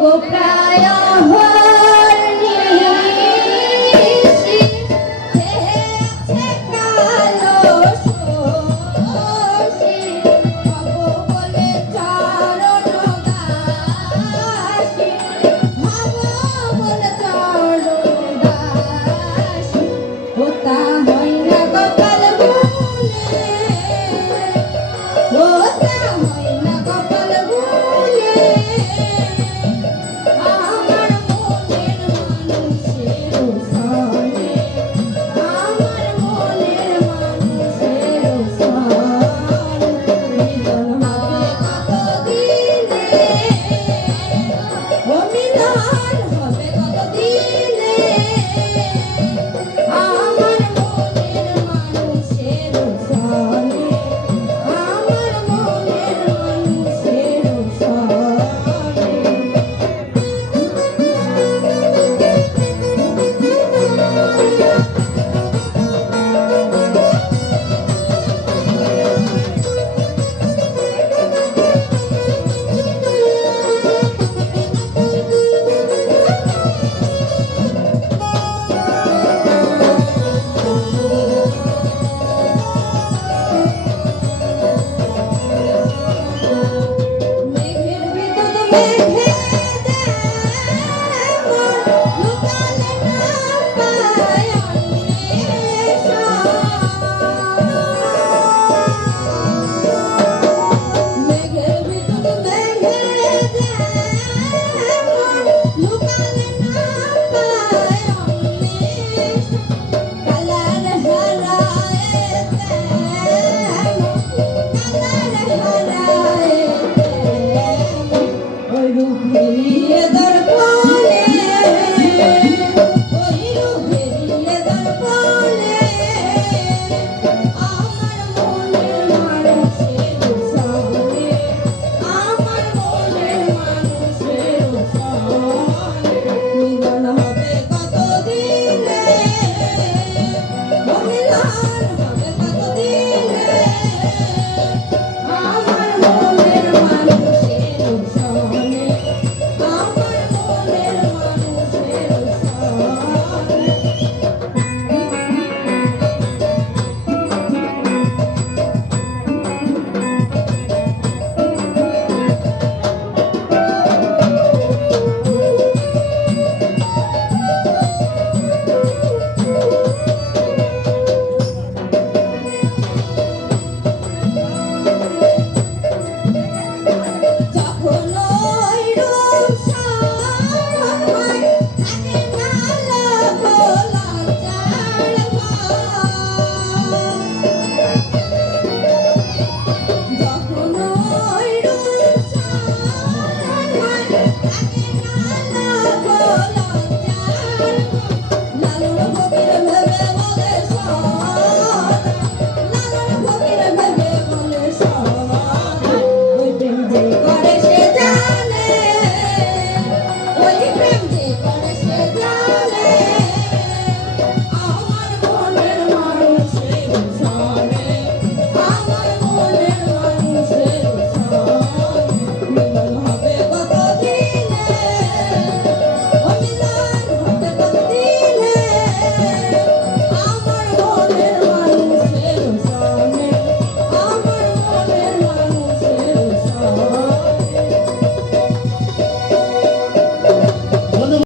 colocou pra Yeah.